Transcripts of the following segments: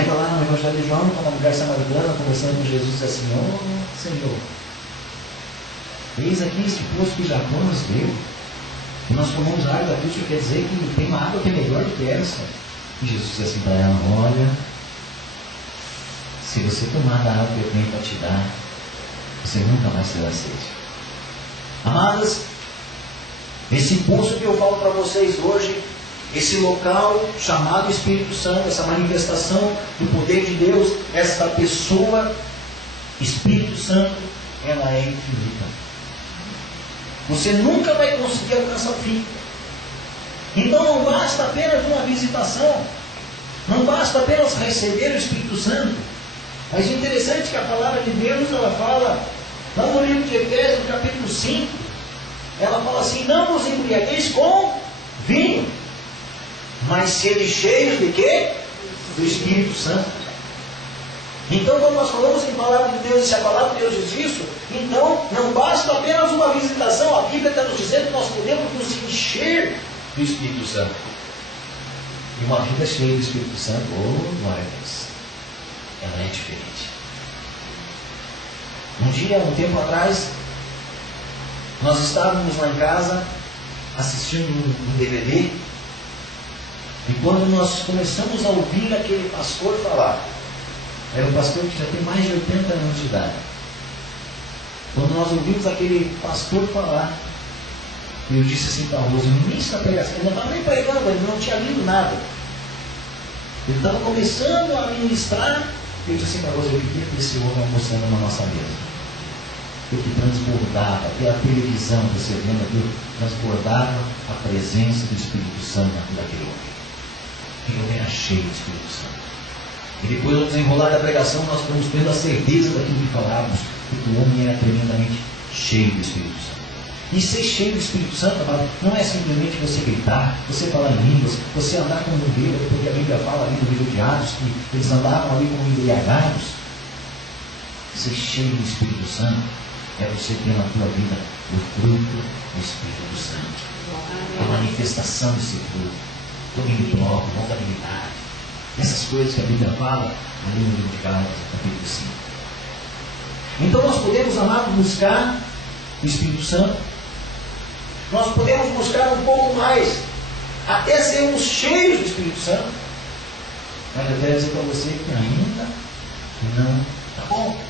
Lembra lá no Evangelho de João, quando a mulher samaritana conversando com Jesus, disse assim: "Ó Senhor, eis aqui este poço que Jacó nos deu, e nós tomamos água daqui, isso quer dizer que tem uma água que é melhor do que essa." E Jesus disse assim para ela: "Olha, se você tomar da água que eu tenho para te dar, você nunca mais terá sede." Amadas, esse poço que eu falo para vocês hoje, esse local chamado Espírito Santo, essa manifestação do poder de Deus, esta pessoa, Espírito Santo, ela é infinita. Você nunca vai conseguir alcançar o fim. Então não basta apenas uma visitação, não basta apenas receber o Espírito Santo. Mas o interessante é que a palavra de Deus, ela fala, lá no livro de Efésios, capítulo 5, ela fala assim: "Não vos embriagueis com vinho, mas sede cheios de quê? Do Espírito Santo." Então, quando nós falamos em palavra de Deus, e se a palavra de Deus diz isso, então não basta apenas uma visitação. A Bíblia está nos dizendo que nós podemos nos encher do Espírito Santo. E uma vida cheia do Espírito Santo, oh glória a Deus, ela é diferente. Um tempo atrás, nós estávamos lá em casa assistindo um DVD, e quando nós começamos a ouvir aquele pastor falar, era um pastor que já tem mais de 80 anos de idade. Quando nós ouvimos aquele pastor falar, eu disse assim para a Rosa, no início da pregação, ele não estava nem pregando, ele não tinha lido nada. Ele estava começando a ministrar, eu disse assim para a Rosa: eu queria ter esse homem almoçando na nossa mesa. Porque transbordava, pela televisão, você vendo aquilo, transbordava a presença do Espírito Santo naquele homem. E o homem era cheio do Espírito Santo. E depois, no desenrolar da pregação, nós fomos tendo a certeza daquilo que falávamos, que o homem era tremendamente cheio do Espírito Santo. E ser cheio do Espírito Santo, não é simplesmente você gritar, você falar em línguas, você andar como um bêbado, porque a Bíblia fala ali no livro de Atos que eles andavam ali como embriagados. Ser cheio do Espírito Santo é você ter na tua vida o fruto do Espírito Santo. A manifestação desse fruto. Domínio próprio, vulnerabilidade. Essas coisas que a Bíblia fala ali no livro de Gálatas, capítulo 5. Então nós podemos, amados, buscar o Espírito Santo. Nós podemos buscar um pouco mais, até sermos cheios do Espírito Santo. Mas eu quero dizer para você que ainda não está bom.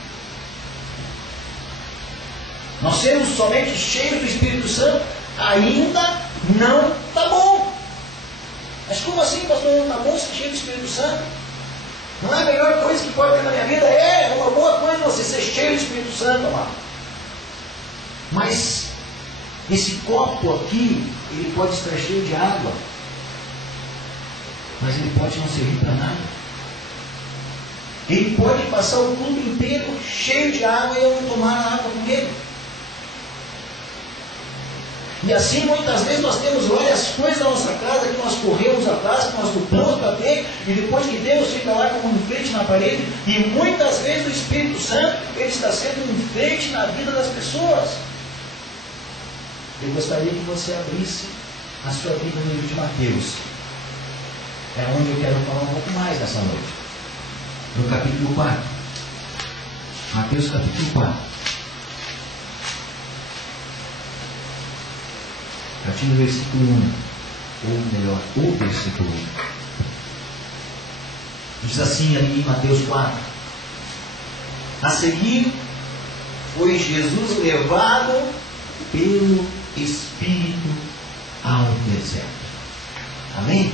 Nós sermos somente cheios do Espírito Santo ainda não está bom. Mas como assim, pastor? Não está bom ser cheio do Espírito Santo? Não é a melhor coisa que pode ter na minha vida? É uma boa coisa você ser cheio do Espírito Santo, amado. Mas esse copo aqui, ele pode estar cheio de água, mas ele pode não servir para nada. Ele pode passar o culto inteiro cheio de água e eu não tomar a água com ele. E assim muitas vezes nós temos várias coisas na nossa casa que nós corremos atrás, que nós lutamos para ter, e depois que temos fica lá como um enfeite na parede, e muitas vezes o Espírito Santo ele está sendo um enfeite na vida das pessoas. Eu gostaria que você abrisse a sua Bíblia no livro de Mateus. É onde eu quero falar um pouco mais nessa noite. No capítulo 4. Mateus capítulo 4. A partir do versículo 1. Ou melhor, o versículo 1. Diz assim ali em Mateus 4. A seguir, foi Jesus levado pelo Espírito ao deserto. Amém?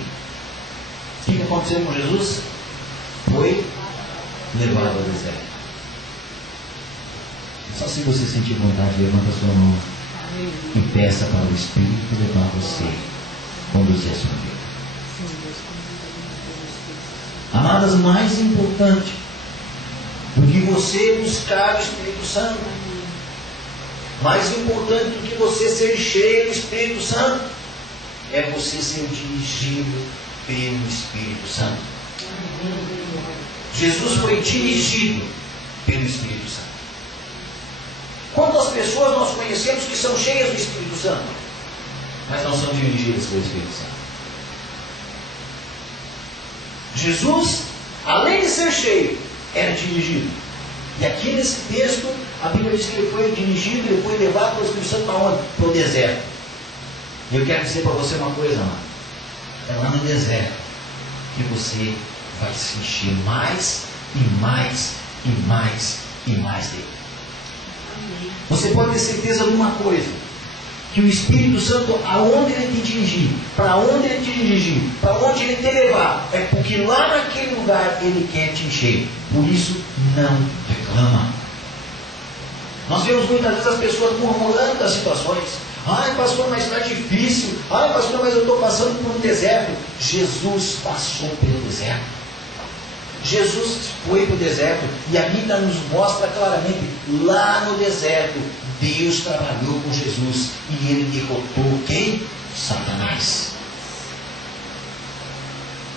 O que aconteceu com Jesus? Foi levado ao deserto. Só se você sentir vontade, levanta a sua mão e peça para o Espírito levar você, conduzir a sua vida. Amadas, mais importante do que você buscar o Espírito Santo, mais importante do que você ser cheio do Espírito Santo, é você ser dirigido pelo Espírito Santo. Jesus foi dirigido pelo Espírito Santo. Quantas pessoas nós conhecemos que são cheias do Espírito Santo, mas não são dirigidas pelo Espírito Santo? Jesus, além de ser cheio, era dirigido. E aqui nesse texto, a Bíblia diz que ele foi dirigido, ele foi levado pelo Espírito Santo para onde? Para o deserto. E eu quero dizer para você uma coisa, amado. É lá no deserto que você vai se encher mais e mais e mais e mais dele. Você pode ter certeza de uma coisa, que o Espírito Santo, aonde ele te dirigir, para onde ele te dirigir, para onde ele te levar, é porque lá naquele lugar ele quer te encher. Por isso, não reclama. Nós vemos muitas vezes as pessoas murmurando das situações. Ai, pastor, mas está difícil. Ai, pastor, mas eu estou passando por um deserto. Jesus passou pelo deserto. Jesus foi para o deserto. E a Bíblia nos mostra claramente, lá no deserto, Deus trabalhou com Jesus. E ele derrotou quem? Satanás.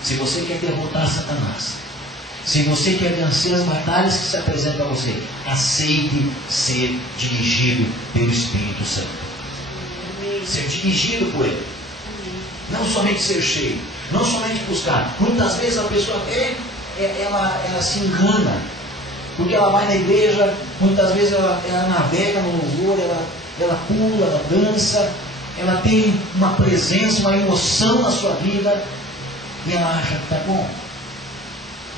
Se você quer derrotar Satanás, se você quer vencer as batalhas que se apresentam a você, aceite ser dirigido pelo Espírito Santo. Ser dirigido por ele. Não somente ser cheio, não somente buscar. Muitas vezes a pessoa ela se engana, porque ela vai na igreja, muitas vezes ela navega no louvor, ela pula, ela dança, ela tem uma presença, uma emoção na sua vida, e ela acha que está bom.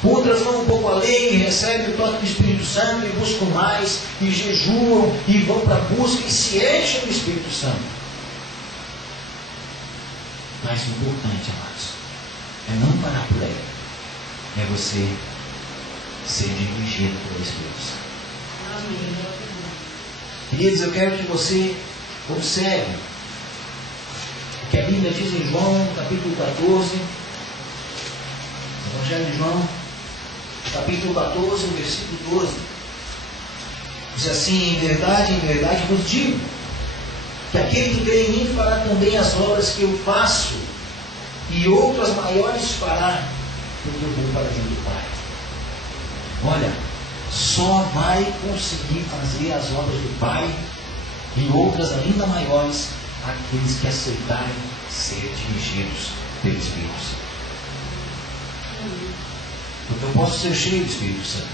Outras vão um pouco além, recebem o toque do Espírito Santo e buscam mais, e jejuam, e vão para a busca, e se enchem do Espírito Santo. Mas o importante, amados, é não parar por aí. É você ser dirigido pelo Espírito Santo. Amém. Queridos, eu quero que você observe o que a Bíblia diz em João, capítulo 14, Evangelho de João, capítulo 14, versículo 12. Diz assim: em verdade vos digo, que aquele que crê em mim fará também as obras que eu faço, e outras maiores fará, porque eu vou para dentro do Pai. Olha, só vai conseguir fazer as obras do Pai, e outras ainda maiores, aqueles que aceitarem ser dirigidos pelo Espírito Santo. Porque eu posso ser cheio do Espírito Santo,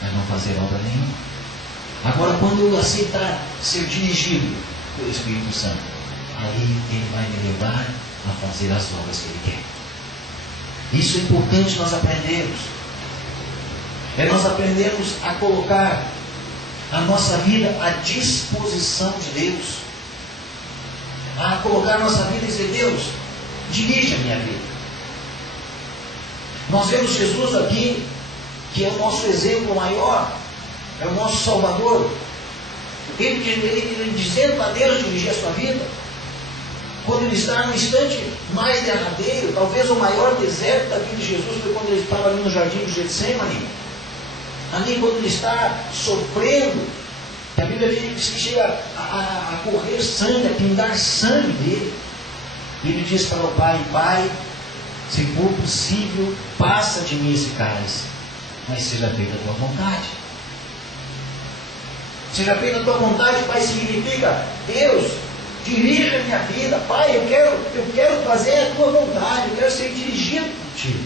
mas não fazer obra nenhuma. Agora, quando eu aceitar ser dirigido pelo Espírito Santo, aí ele vai me levar a fazer as obras que ele quer. Isso é importante nós aprendermos. É nós aprendermos a colocar a nossa vida à disposição de Deus. A colocar a nossa vida e dizer: Deus, dirige a minha vida. Nós vemos Jesus aqui, que é o nosso exemplo maior, é o nosso Salvador. Ele dizendo para Deus dirigir a sua vida, quando ele está no instante mais derradeiro, talvez o maior deserto da vida de Jesus foi quando ele estava ali no jardim do Getsemane, ali quando ele está sofrendo, a Bíblia diz que chega a correr sangue, a pingar sangue dele, e ele diz para o Pai: Pai, se for possível, passa de mim esse cálice, mas seja feita a tua vontade. Seja feita a tua vontade, Pai, significa: Deus, dirija a minha vida, Pai, eu quero fazer a tua vontade, eu quero ser dirigido por ti.